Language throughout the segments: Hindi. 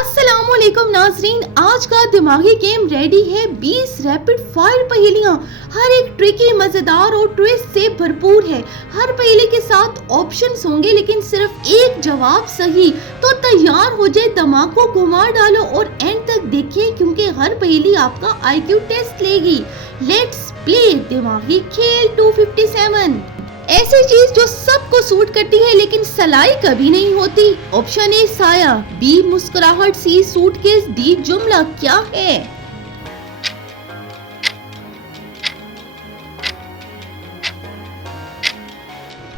अस्सलामुअलैकुम नाजरीन, आज का दिमागी गेम रेडी है। 20 रैपिड फायर पहेलियां, हर एक ट्रिकी, मजेदार और ट्विस्ट से भरपूर है। हर पहेली के साथ ऑप्शंस होंगे, लेकिन सिर्फ एक जवाब सही। तो तैयार हो जाए, दिमाग को घुमा डालो और एंड तक देखिए, क्योंकि हर पहेली आपका आईक्यू टेस्ट लेगी। लेट्स प्ले दिमागी खेल 257। ऐसी चीज जो सबको सूट करती है लेकिन सलाई कभी नहीं होती। ऑप्शन ए साया, बी मुस्कुराहट, सी सूटकेस, डी जुमला। क्या है?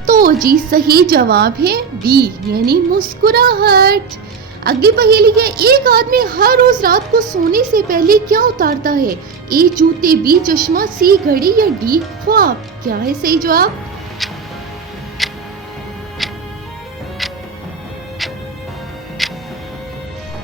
तो जी सही जवाब है बी, यानी मुस्कुराहट। अगली पहेली है, एक आदमी हर रोज रात को सोने से पहले क्या उतारता है? ए जूते, बी चश्मा, सी घड़ी या डी ख्वाब। क्या है सही जवाब?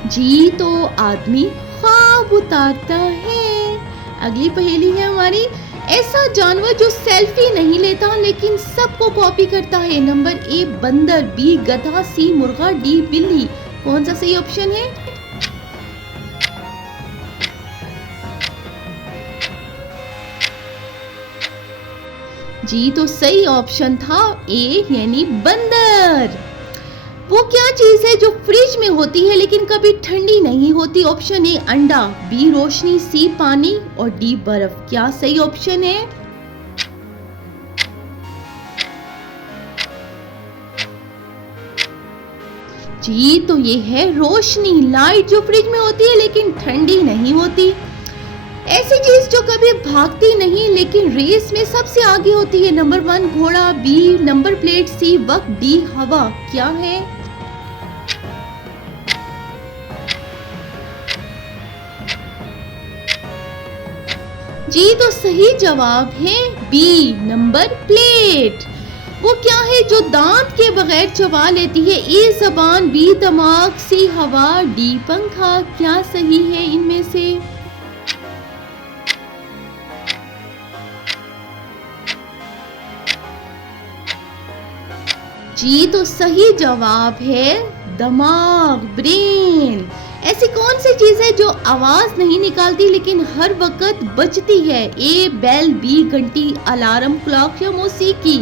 जी तो आदमी ख्वाब उतारता है। अगली पहेली है हमारी, ऐसा जानवर जो सेल्फी नहीं लेता लेकिन सबको कॉपी करता है। नंबर ए बंदर, बी गधा, सी मुर्गा, डी बिल्ली। कौन सा सही ऑप्शन है? जी तो सही ऑप्शन था ए, यानी बंदर। वो क्या चीज है जो फ्रिज में होती है लेकिन कभी ठंडी नहीं होती? ऑप्शन ए अंडा, बी रोशनी, सी पानी और डी बर्फ। क्या सही ऑप्शन है? जी तो ये है रोशनी, लाइट, जो फ्रिज में होती है लेकिन ठंडी नहीं होती। ऐसी चीज जो कभी भागती नहीं लेकिन रेस में सबसे आगे होती है। नंबर 1 घोड़ा, बी नंबर प्लेट, सी वक्त, डी हवा। क्या है? जी तो सही जवाब है बी नंबर प्लेट। वो क्या है जो दांत के बगैर चबा लेती है? ए जबान, बी दिमाग, सी हवा, डी पंखा। क्या सही है इनमें से? जी तो सही जवाब है दिमाग, ब्रेन। ऐसी कौन सी चीज है जो आवाज नहीं निकालती लेकिन हर वक्त बजती है? ए बेल, बी घंटी, अलार्म क्लॉक या मौसीकी।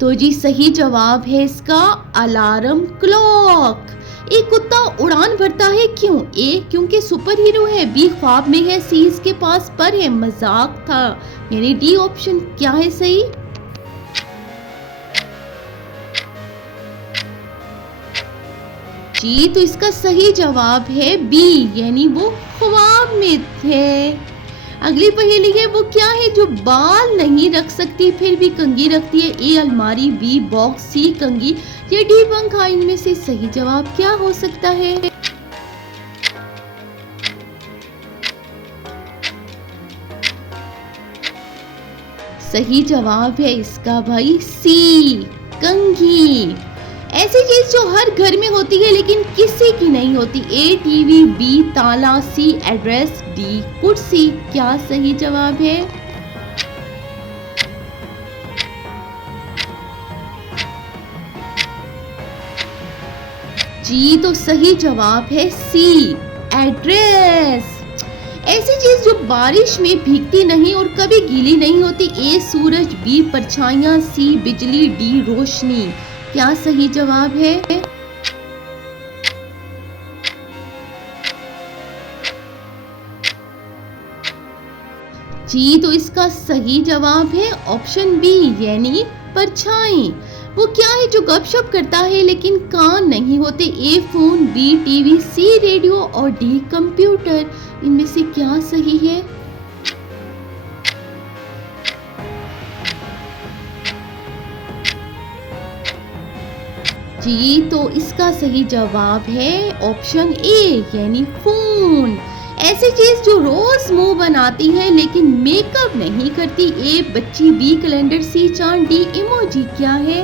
तो जी सही जवाब है इसका अलार्म क्लॉक। एक कुत्ता उड़ान भरता है क्यों? ए क्योंकि सुपर हीरो है, बी ख्वाब में है, सी इसके पास पर है, मजाक था, यानी डी ऑप्शन। क्या है सही? जी तो इसका सही जवाब है बी, यानी वो ख्वाब में थे। अगली पहेली है, वो क्या है जो बाल नहीं रख सकती फिर भी कंघी रखती है? ए अलमारी, बी बॉक्स, सी कंघी या डी पंखा। इनमें से सही जवाब क्या हो सकता है? सही जवाब है इसका भाई सी, कंघी। ऐसी चीज जो हर घर में होती है लेकिन किसी की नहीं होती? ए टीवी, बी ताला, सी एड्रेस, डी कुर्सी। क्या सही जवाब है? जी तो सही जवाब है सी, एड्रेस। ऐसी चीज जो बारिश में भीगती नहीं और कभी गीली नहीं होती? ए सूरज, बी परछाइयां, सी बिजली, डी रोशनी। क्या सही जवाब है? जी तो इसका सही जवाब है ऑप्शन बी, यानी परछाई। वो क्या है जो गपशप करता है लेकिन कान नहीं होते? A phone, B TV, C radio और डी कंप्यूटर। इनमें से क्या सही है? जी तो इसका सही जवाब है ऑप्शन ए, यानी फोन। ऐसी चीज जो रोज मुंह बनाती है लेकिन मेकअप नहीं करती? ए बच्ची, बी कैलेंडर, सी चांद, डी इमोजी। क्या है?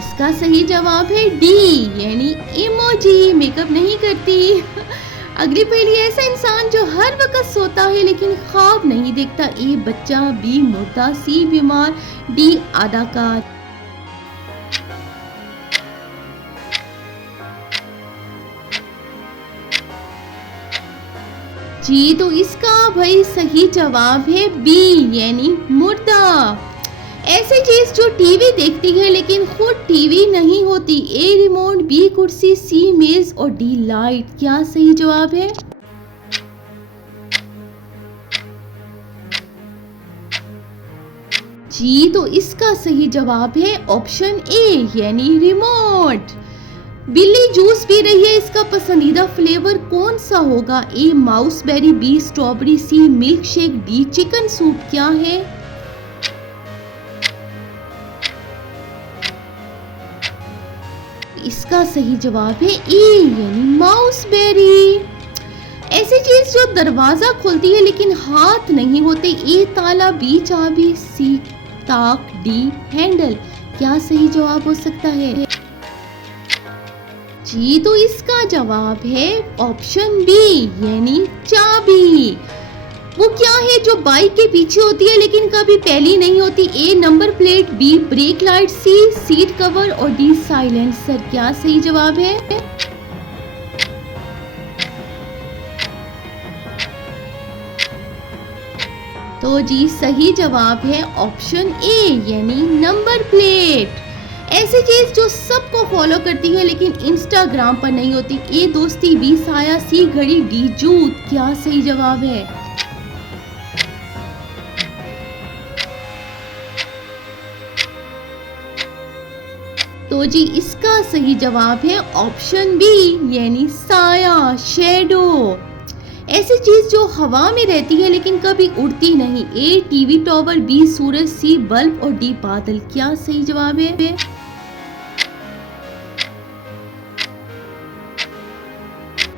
इसका सही जवाब है डी, यानी इमोजी, मेकअप नहीं करती। अगली पहेली, ऐसा इंसान जो हर वक्त सोता है लेकिन ख्वाब नहीं देखता। ए बच्चा, बी मुर्दा, सी बीमार, डी अदाकार। जी तो इसका भाई सही जवाब है बी यानी मुर्दा। ऐसी चीज जो टीवी देखती है लेकिन खुद टीवी नहीं होती। ए रिमोट, बी कुर्सी, सी मेज और डी लाइट। क्या सही जवाब है? जी तो इसका सही जवाब है ऑप्शन ए यानी रिमोट। बिल्ली जूस पी रही है, इसका पसंदीदा फ्लेवर कौन सा होगा? A mouse berry, B strawberry, C milk shake, D chicken soup. क्या है? इसका सही जवाब है ए यानी माउस बेरी। ऐसी चीज जो दरवाजा खोलती है लेकिन हाथ नहीं होते। ए ताला, बी चाबी, सी ताक, डी हैंडल। क्या सही जवाब हो सकता है? जी तो इसका जवाब है ऑप्शन बी यानी चाबी। वो क्या है जो बाइक के पीछे होती है लेकिन कभी पहली नहीं होती? A number plate, B brake light, C seat cover और डी साइलेंसर। क्या सही जवाब है? तो जी सही जवाब है ऑप्शन ए यानी नंबर प्लेट। ऐसी चीज जो सबको फॉलो करती है लेकिन इंस्टाग्राम पर नहीं होती। ए दोस्ती, बी साया, सी घड़ी, डी जूत। क्या सही जवाब है? तो जी इसका सही जवाब है ऑप्शन बी यानी साया, शैडो। ऐसी चीज जो हवा में रहती है लेकिन कभी उड़ती नहीं। ए टीवी टॉवर, बी सूरज, सी बल्ब और डी बादल। क्या सही जवाब है?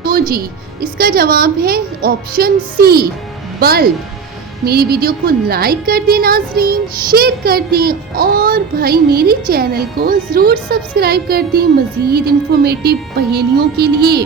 तो जी इसका जवाब है ऑप्शन सी बल्ब। मेरी वीडियो को लाइक कर दें नाज़रीन, शेयर कर दें और भाई मेरे चैनल को ज़रूर सब्सक्राइब कर दें मज़ीद इंफॉर्मेटिव पहेलियों के लिए।